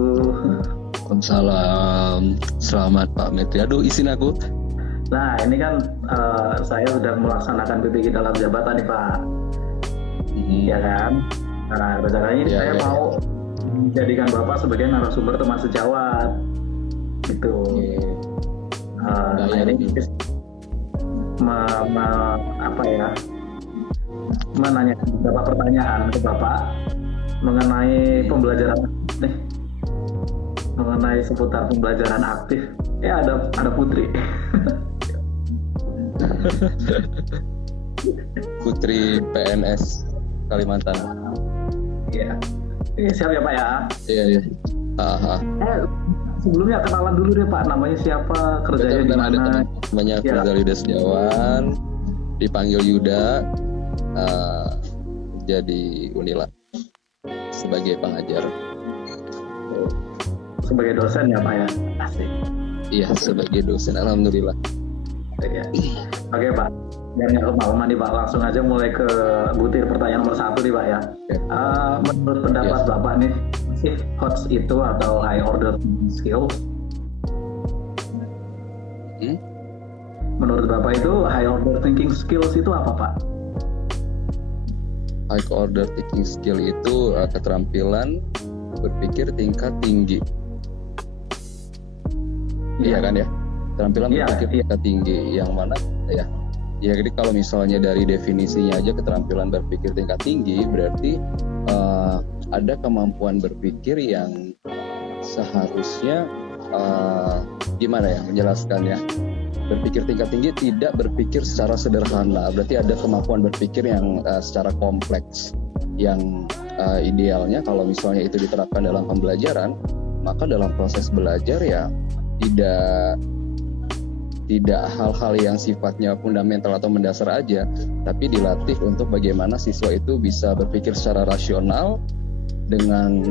Waalaikumsalam. Selamat Pak Metri. Aduh, izin aku. Nah, ini kan saya sedang melaksanakan PPG dalam jabatan nih Pak, ya kan? Nah, rencananya ini saya mau menjadikan Bapak sebagai narasumber teman sejawat, gitu. Nah, ini menanyakan beberapa pertanyaan ke Bapak mengenai pembelajaran nih, mengenai seputar pembelajaran aktif. Ya, ada Putri. Putri PNS Kalimantan. Iya. Siap ya Pak ya? Iya. Sebelumnya kenalan dulu deh Pak, namanya siapa, kerjanya di mana? Namanya Farzal Yuda Setiawan, dipanggil Yuda, jadi Unila sebagai pengajar. Sebagai dosen ya Pak ya? Asik. Iya, sebagai dosen, alhamdulillah. Ya. Oke Pak, biar nggak kemalaman nih Pak, langsung aja mulai ke butir pertanyaan nomor 1 nih Pak ya. Menurut pendapat Bapak nih, sih HOTS itu atau High Order Thinking Skills? Menurut Bapak itu High Order Thinking Skills itu apa Pak? High Order Thinking Skill itu keterampilan berpikir tingkat tinggi. Iya kan ya? Keterampilan berpikir tingkat tinggi, yang mana ya jadi kalau misalnya dari definisinya aja keterampilan berpikir tingkat tinggi berarti ada kemampuan berpikir yang seharusnya gimana ya menjelaskannya, berpikir tingkat tinggi tidak berpikir secara sederhana, berarti ada kemampuan berpikir yang secara kompleks, yang idealnya kalau misalnya itu diterapkan dalam pembelajaran, maka dalam proses belajar ya tidak hal-hal yang sifatnya fundamental atau mendasar aja, tapi dilatih untuk bagaimana siswa itu bisa berpikir secara rasional dengan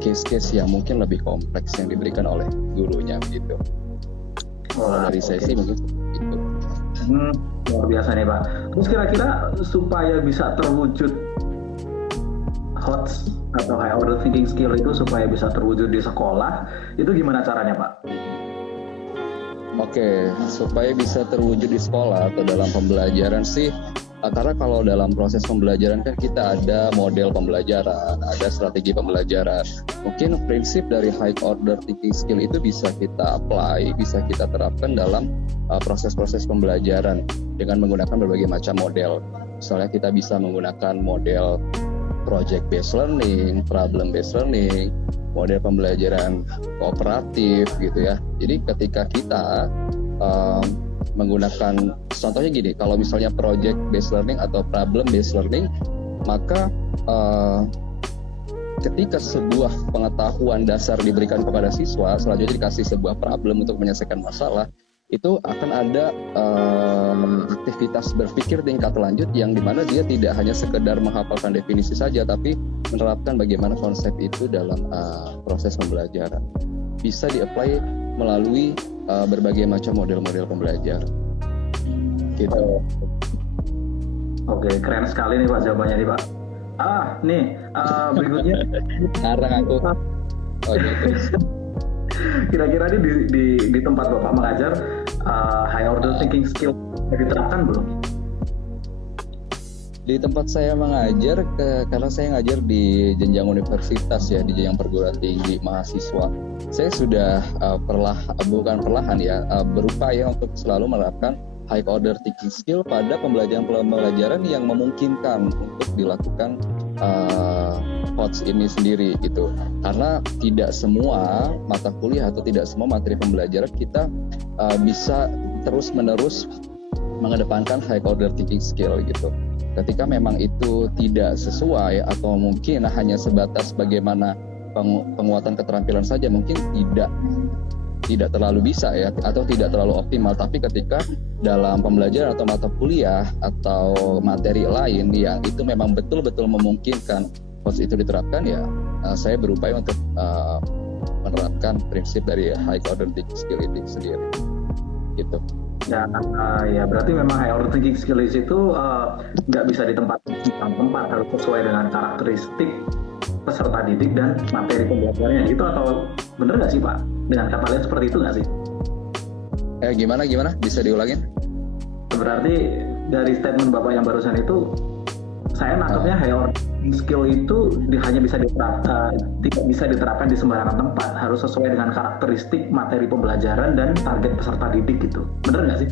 case-case yang mungkin lebih kompleks yang diberikan oleh gurunya gitu. Dari saya sih mungkin itu. Luar biasa nih Pak. Terus kira-kira supaya bisa terwujud HOTS atau High Order Thinking Skill itu supaya bisa terwujud di sekolah, itu gimana caranya Pak? Oke, supaya bisa terwujud di sekolah atau dalam pembelajaran sih, karena kalau dalam proses pembelajaran kan kita ada model pembelajaran, ada strategi pembelajaran. Mungkin prinsip dari High Order Thinking Skill itu bisa kita apply, bisa kita terapkan dalam proses-proses pembelajaran dengan menggunakan berbagai macam model. Misalnya kita bisa menggunakan model project based learning, problem based learning, model pembelajaran kooperatif gitu ya. Jadi ketika kita menggunakan, contohnya gini, kalau misalnya project based learning atau problem based learning, maka ketika sebuah pengetahuan dasar diberikan kepada siswa, selanjutnya dikasih sebuah problem untuk menyelesaikan masalah, itu akan ada aktivitas berpikir tingkat lanjut yang dimana dia tidak hanya sekedar menghafalkan definisi saja, tapi menerapkan bagaimana konsep itu dalam proses pembelajaran. Bisa di-apply melalui berbagai macam model-model pembelajaran. Gitu. Oke, keren sekali nih Pak jawabannya nih Pak. Berikutnya. Sekarang aku. Kira-kira di tempat Bapak mengajar High Order Thinking Skill diterapkan belum? Di tempat saya mengajar, karena saya ngajar di jenjang universitas ya, di jenjang perguruan tinggi mahasiswa, saya sudah berupaya untuk selalu menerapkan High Order Thinking Skill pada pembelajaran yang memungkinkan untuk dilakukan HOTS ini sendiri gitu. Karena tidak semua mata kuliah atau tidak semua materi pembelajaran kita bisa terus-menerus mengedepankan High Order Thinking Skill gitu. Ketika memang itu tidak sesuai atau mungkin hanya sebatas bagaimana penguatan keterampilan saja, mungkin tidak terlalu bisa ya, atau tidak terlalu optimal. Tapi ketika dalam pembelajaran atau mata kuliah atau materi lain yang itu memang betul-betul memungkinkan HOTS itu diterapkan, ya saya berupaya untuk menerapkan prinsip dari High Order Thinking Skill itu sendiri gitu. Ya berarti memang High Order Thinking Skills itu nggak bisa ditempatkan di tempat, harus sesuai dengan karakteristik peserta didik dan materi pembelajarannya itu, atau bener nggak sih Pak? Dengan kata lain seperti itu nggak sih? Gimana? Bisa diulangin? Berarti dari statement Bapak yang barusan itu, saya nangkepnya high order skill itu hanya bisa tidak bisa diterapkan di sembarangan tempat, harus sesuai dengan karakteristik materi pembelajaran dan target peserta didik gitu. Bener nggak sih?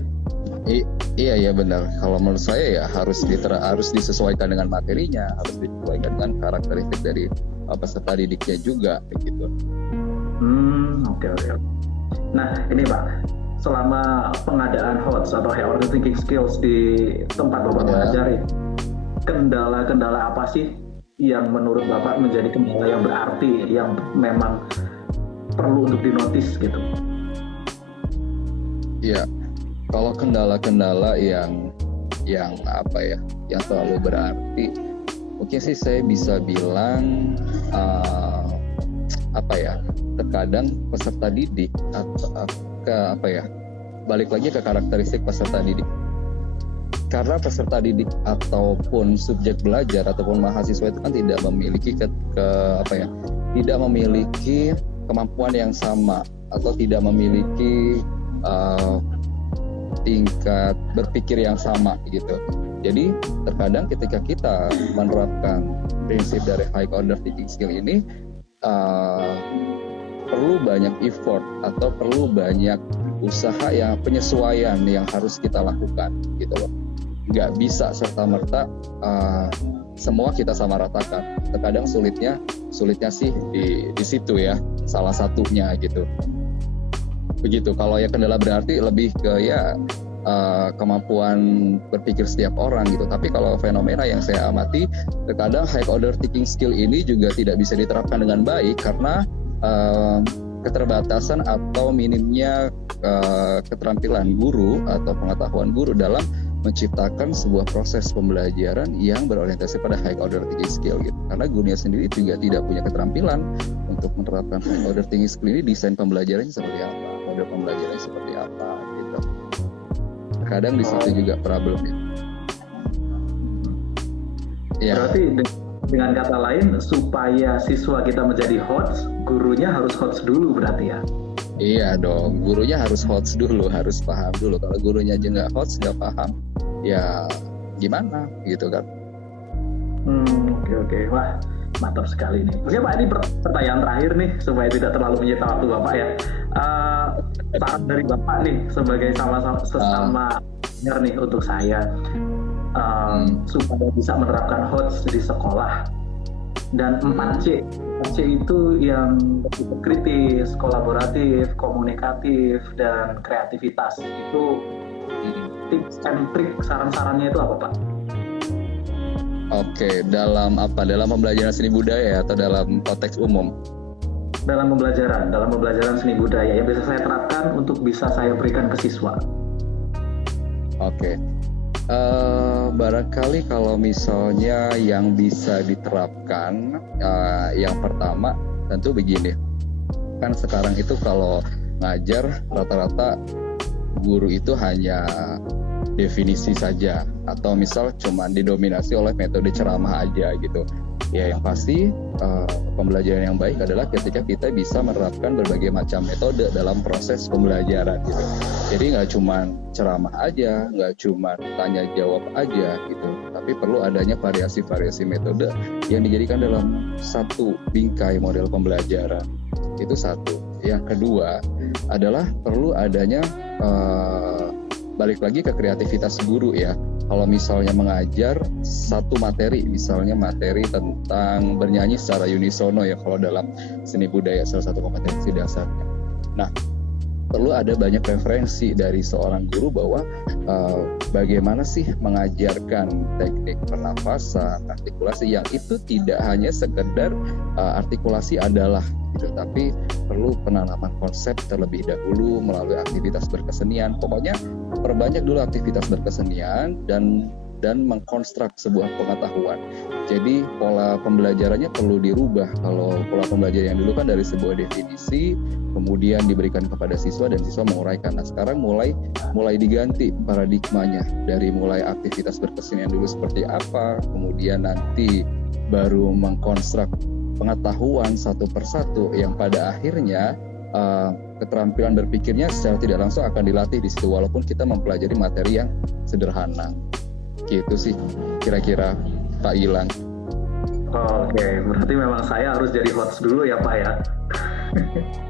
Iya benar. Kalau menurut saya ya harus disesuaikan dengan materinya, harus disesuaikan dengan karakteristik dari peserta didiknya juga, gitu. Oke. Nah ini Pak, selama pengadaan HOTS atau High Order Thinking Skills di tempat Bapak mengajari, kendala-kendala apa sih yang menurut Bapak menjadi kendala yang berarti, yang memang perlu untuk dinotis gitu? Iya, kalau kendala-kendala yang apa ya, yang terlalu berarti, mungkin sih saya bisa bilang terkadang peserta didik balik lagi ke karakteristik peserta didik. Karena peserta didik ataupun subjek belajar ataupun mahasiswa itu kan tidak memiliki tidak memiliki kemampuan yang sama atau tidak memiliki tingkat berpikir yang sama gitu. Jadi terkadang ketika kita menerapkan prinsip dari high order thinking skill ini, perlu banyak effort atau perlu banyak usaha penyesuaian yang harus kita lakukan gitu loh. Nggak bisa serta-merta semua kita sama ratakan. Terkadang sulitnya sih di situ ya, salah satunya gitu. Begitu. Kalau ya kendala berarti lebih ke kemampuan berpikir setiap orang gitu. Tapi kalau fenomena yang saya amati, terkadang high order thinking skill ini juga tidak bisa diterapkan dengan baik karena keterbatasan atau minimnya keterampilan guru atau pengetahuan guru dalam menciptakan sebuah proses pembelajaran yang berorientasi pada high order thinking skill gitu. Karena gurunya sendiri juga tidak punya keterampilan untuk menerapkan high order thinking skill ini, desain pembelajarannya seperti apa, model pembelajarannya seperti apa gitu. Terkadang di situ juga problemnya. Berarti dengan kata lain, supaya siswa kita menjadi HOTS, gurunya harus HOTS dulu berarti ya? Iya dong, gurunya harus HOTS dulu, harus paham dulu. Kalau gurunya aja nggak HOTS, nggak paham, ya gimana gitu kan? Oke. Wah, mantap sekali nih. Oke Pak, ini pertanyaan terakhir nih, supaya tidak terlalu menyita waktu Bapak ya. Saran dari Bapak nih, sebagai sesama nih untuk saya, supaya bisa menerapkan HOTS di sekolah. Dan 4C itu yang berpikir kritis, kolaboratif, komunikatif, dan kreativitas. Itu tips and trik, saran-sarannya itu apa Pak? Oke, dalam apa? Dalam pembelajaran seni budaya atau dalam konteks umum? Dalam pembelajaran seni budaya yang bisa saya terapkan untuk bisa saya berikan ke siswa. Oke. Barangkali kalau misalnya yang bisa diterapkan, yang pertama tentu begini, kan sekarang itu kalau ngajar rata-rata guru itu hanya definisi saja atau misal cuma didominasi oleh metode ceramah aja gitu. Ya yang pasti pembelajaran yang baik adalah ketika kita bisa menerapkan berbagai macam metode dalam proses pembelajaran gitu. Jadi nggak cuma ceramah aja, nggak cuma tanya jawab aja gitu, tapi perlu adanya variasi-variasi metode yang dijadikan dalam satu bingkai model pembelajaran. Itu satu. Yang kedua adalah perlu adanya balik lagi ke kreativitas guru ya. Kalau misalnya mengajar satu materi, misalnya materi tentang bernyanyi secara unisono ya, kalau dalam seni budaya salah satu kompetensi dasarnya. Nah, perlu ada banyak referensi dari seorang guru bahwa bagaimana sih mengajarkan teknik pernafasan, artikulasi yang itu tidak hanya sekedar artikulasi adalah gitu, tapi perlu penanaman konsep terlebih dahulu melalui aktivitas berkesenian. Pokoknya perbanyak dulu aktivitas berkesenian dan mengkonstruk sebuah pengetahuan. Jadi pola pembelajarannya perlu dirubah. Kalau pola pembelajaran yang dulu kan dari sebuah definisi, kemudian diberikan kepada siswa dan siswa menguraikan. Nah sekarang mulai diganti paradigmanya dari mulai aktivitas berkesenian dulu seperti apa, kemudian nanti baru mengkonstruk pengetahuan satu persatu yang pada akhirnya keterampilan berpikirnya secara tidak langsung akan dilatih di situ walaupun kita mempelajari materi yang sederhana. Gitu sih kira-kira Pak Ilan. Oke, berarti memang saya harus jadi host dulu ya Pak ya?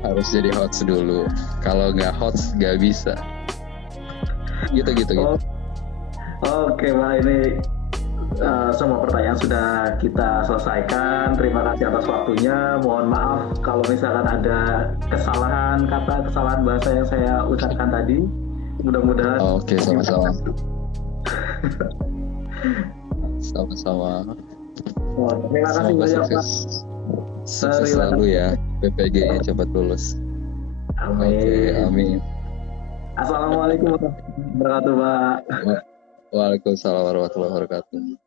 Harus jadi host dulu. Kalau nggak host nggak bisa. Gitu. Oke Pak, ini semua pertanyaan sudah kita selesaikan. Terima kasih atas waktunya. Mohon maaf kalau misalkan ada kesalahan kata, kesalahan bahasa yang saya ucapkan tadi. Mudah-mudahan. Oke, sama-sama. Sama-sama. Terima kasih banyak Pak. Sukses selalu ya, PPG-nya cepat lulus. Amin. Oke, amin. Assalamualaikum warahmatullahi wabarakatuh Pak. Waalaikumsalam warahmatullahi wabarakatuh.